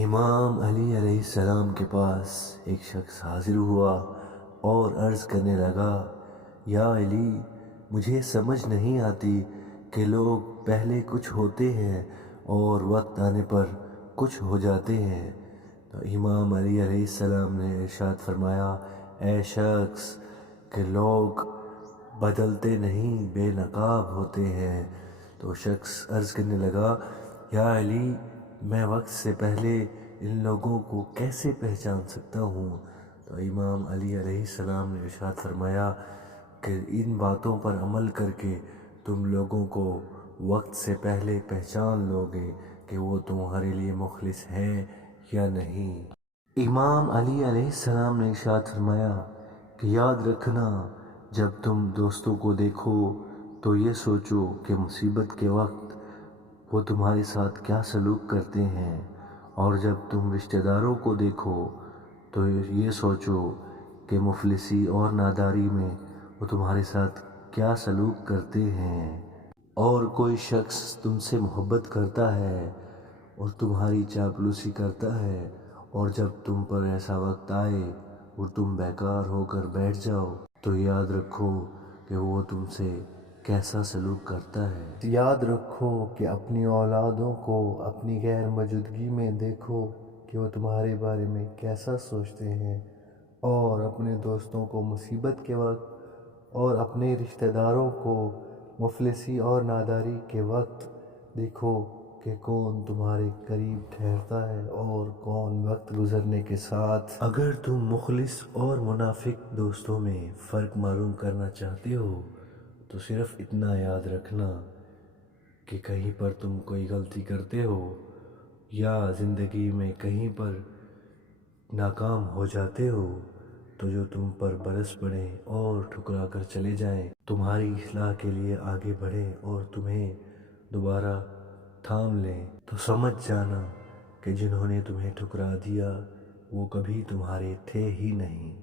امام علی علیہ السلام کے پاس ایک شخص حاضر ہوا اور عرض کرنے لگا، یا علی، مجھے سمجھ نہیں آتی کہ لوگ پہلے کچھ ہوتے ہیں اور وقت آنے پر کچھ ہو جاتے ہیں۔ تو امام علی علیہ السلام نے ارشاد فرمایا، اے شخص، کہ لوگ بدلتے نہیں، بے نقاب ہوتے ہیں۔ تو شخص عرض کرنے لگا، یا علی، میں وقت سے پہلے ان لوگوں کو کیسے پہچان سکتا ہوں؟ تو امام علی علیہ السلام نے ارشاد فرمایا کہ ان باتوں پر عمل کر کے تم لوگوں کو وقت سے پہلے پہچان لو گے کہ وہ تمہارے لیے مخلص ہیں یا نہیں۔ امام علی علیہ السلام نے ارشاد فرمایا کہ یاد رکھنا، جب تم دوستوں کو دیکھو تو یہ سوچو کہ مصیبت کے وقت وہ تمہارے ساتھ کیا سلوک کرتے ہیں، اور جب تم رشتہ داروں کو دیکھو تو یہ سوچو کہ مفلسی اور ناداری میں وہ تمہارے ساتھ کیا سلوک کرتے ہیں۔ اور کوئی شخص تم سے محبت کرتا ہے اور تمہاری چاپلوسی کرتا ہے، اور جب تم پر ایسا وقت آئے اور تم بیکار ہو کر بیٹھ جاؤ تو یاد رکھو کہ وہ تم سے کیسا سلوک کرتا ہے۔ یاد رکھو کہ اپنی اولادوں کو اپنی غیر موجودگی میں دیکھو کہ وہ تمہارے بارے میں کیسا سوچتے ہیں، اور اپنے دوستوں کو مصیبت کے وقت اور اپنے رشتہ داروں کو مفلسی اور ناداری کے وقت دیکھو کہ کون تمہارے قریب ٹھہرتا ہے اور کون وقت گزرنے کے ساتھ۔ اگر تم مخلص اور منافق دوستوں میں فرق معلوم کرنا چاہتے ہو تو صرف اتنا یاد رکھنا کہ کہیں پر تم کوئی غلطی کرتے ہو یا زندگی میں کہیں پر ناکام ہو جاتے ہو تو جو تم پر برس پڑیں اور ٹھکرا کر چلے جائیں، تمہاری اصلاح کے لیے آگے بڑھیں اور تمہیں دوبارہ تھام لیں، تو سمجھ جانا کہ جنہوں نے تمہیں ٹھکرا دیا وہ کبھی تمہارے تھے ہی نہیں۔